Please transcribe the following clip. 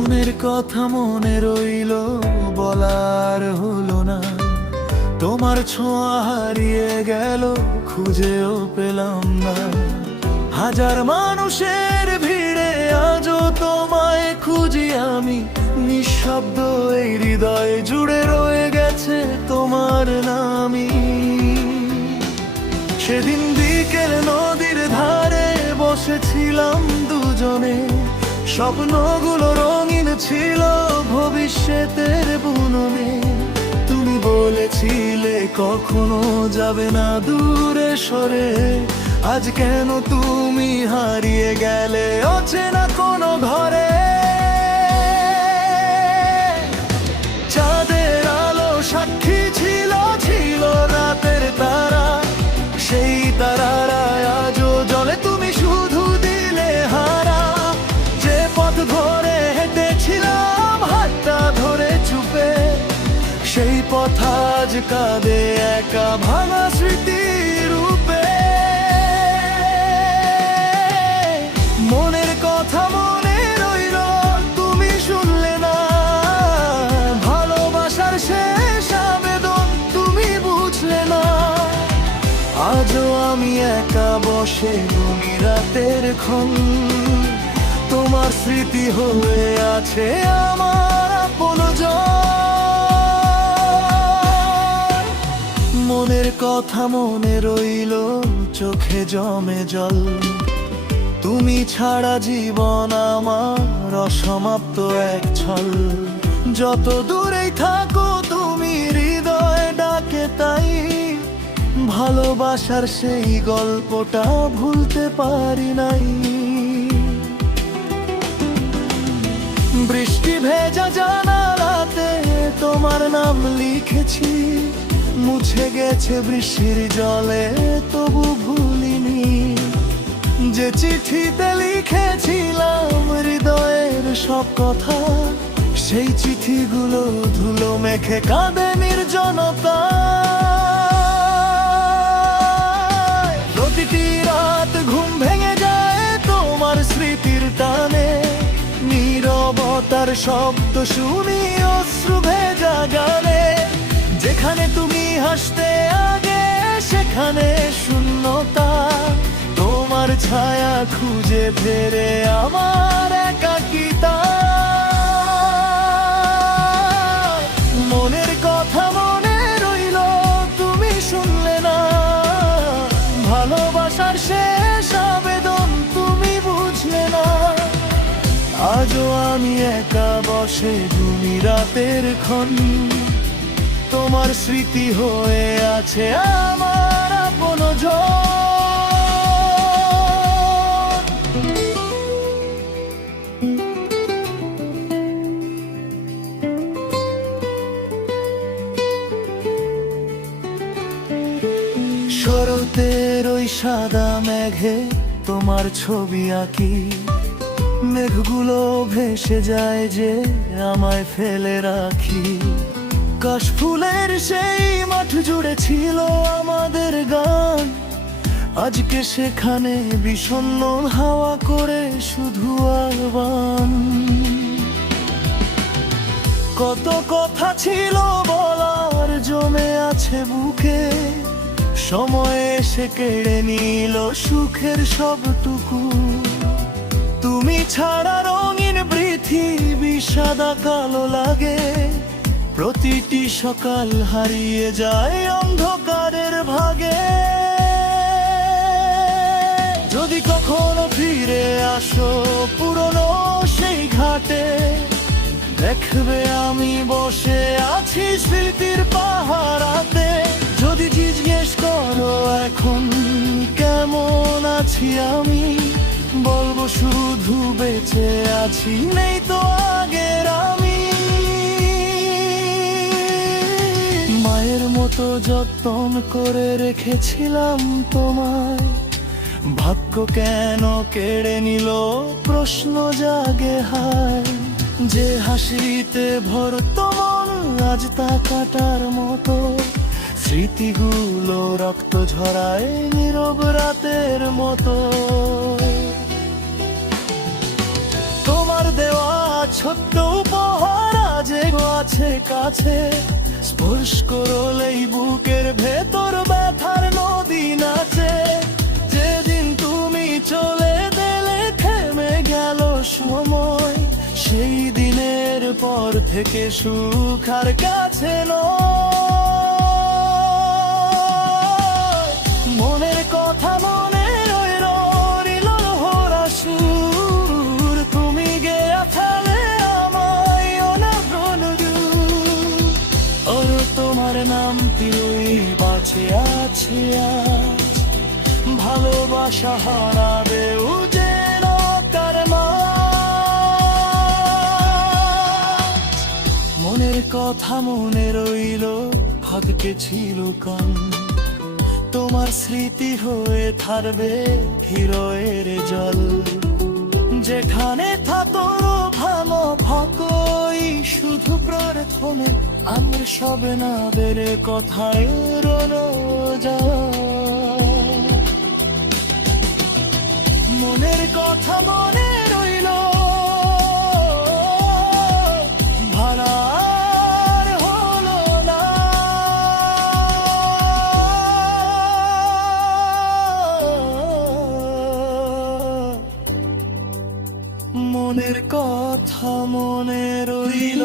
মনের কথা মনে রইল, বলার হলো না। তোমার ছোঁয়া হারিয়ে গেল, খুঁজেও পেলাম না। হাজার মানুষের ভিড়ে আজও তোমায় খুঁজি আমি। নিঃশব্দ এই হৃদয় জুড়ে রয়ে গেছে তোমার নামই। সেদিন বিকেল নদীর ধারে বসেছিলাম দুজনে, স্বপ্নগুলো রঙিন ছিল ভবিষ্যতের বুননে। তুমি বলেছিলে কখনো যাবে না দূরে সরে, আজ কেন তুমি হারিয়ে গেলে অচেনা কোনো ঘরে। চাঁদের আলো সাক্ষী ছিল, ছিল রাতের তারা। সেই তারারা আজও জ্বলে, তুমি শুধু দিলে হারা। যে পথ ধরে হেঁটেছিলাম হাতটা ধরে চুপে, সেই পথ আজ কাঁদে একা ভাঙা স্মৃতির রূপে। মনের কথা মনে রইল, তুমি শুনলে না। ভালোবাসার শেষ আবেদন তুমি বুঝলে না। আজও আমি একা বসে তুমি রাতের ক্ষণ, তোমার স্মৃতি হয়ে আছে আমার আপনজন। মনের কথা মনে রইল, চোখে জমে জল। তুমি ছাড়া জীবন আমার অসমাপ্ত এক ছল। যত দূরেই থাকো তুমি হৃদয় ডাকে তাই। ভালোবাসার সেই গল্পটা ভুলতে পারি নাই। বৃষ্টি ভেজা জানালাতে তোমার নাম লিখেছি, মুছে গেছে বৃষ্টির জলে তবু ভুলিনি। যে চিঠিতে লিখেছিলাম হৃদয়ের সব কথা, সেই চিঠিগুলো ধুলো মেখে কাঁদে নির্জনতা। প্রতিটি রাত ঘুম ভেঙে যায় তোমার স্মৃতির টানে। নীরবতার শব্দ শুনি অশ্রু ভেজা গানে। যেখানে তুমি হাসতে আগে সেখানে শূন্যতা। তোমার ছায়া খুঁজে ফেরে আমার একাকিতা। মনের কথা মনে রইল, তুমি শুনলে না। ভালোবাসার শেষ আবেদন তুমি বুঝলে না। আজও আমি একা বসে তুমি রাতের ক্ষণ, তোমার স্মৃতি হয়ে আছে আমার আপনজন। শরতের ওই সাদা মেঘে তোমার ছবি আঁকি। মেঘগুলো ভেসে যায় যে আমায় ফেলে রাখি। কাশফুলের সেই মাঠ জুড়ে ছিল আমাদের গান। আজকে সেখানে বিষণ্ণ হাওয়া করে শুধু আহ্বান। কত কথা ছিল বলার জমে আছে বুকে, সময় এসে কেড়ে নিল সুখের সবটুকু। তুমি ছাড়া রঙিন পৃথিবী সাদা কালো লাগে। প্রতিটি সকাল হারিয়ে যায় অন্ধকারের ভাগে। যদি কখনো ফিরে আসো পুরনো সেই ঘাটে, দেখবে আমি বসে আছি স্মৃতির পাহারাতে। যদি জিজ্ঞেস করো এখন কেমন আছি আমি, বলবো শুধু বেঁচে আছি, নেই তো আগের আমি। মায়ের মতো যত্ন করে রেখেছিলাম তোমায়, ভাগ্য কেন কেড়ে নিল প্রশ্ন জাগে হায়। যে হাসিতে ভরতো মন আজ তা কাটার মতো। স্মৃতিগুলো রক্ত ঝরায় নীরব রাতের মতো। তোমার দেওয়া ছোট্ট উপহার আজ আছে কাছে, স্পর্শ করলেই বুকের ভেতর ব্যথার নদী নাচে। যেদিন তুমি চলে গেলে থেমে গেল সময়, সেই দিনের পর থেকে সুখ আর কাছে নয়। মনের কথা মনে রইল ভরা সুর, তুমি গেয়া ফেলে আমায় অনাবরণ দূর। ওর তোমার নামটিই বাঁচে আছে আজ, ভালোবাসা হারাবেও যেন তার মাঝ। মনের কথা মনে রইল ভাগ্যে ছিল কান, তোমার স্মৃতি হয়ে থাকবে হৃদয়ের জল। যেখানে থাকো ভালো থাকোই শুধু প্রার্থনে, আমার সব না বেড়ে কথায় রনো যায়। মনের কথা মনে রইল ভাড়ার হলো না। মনের কথা মনে রইল।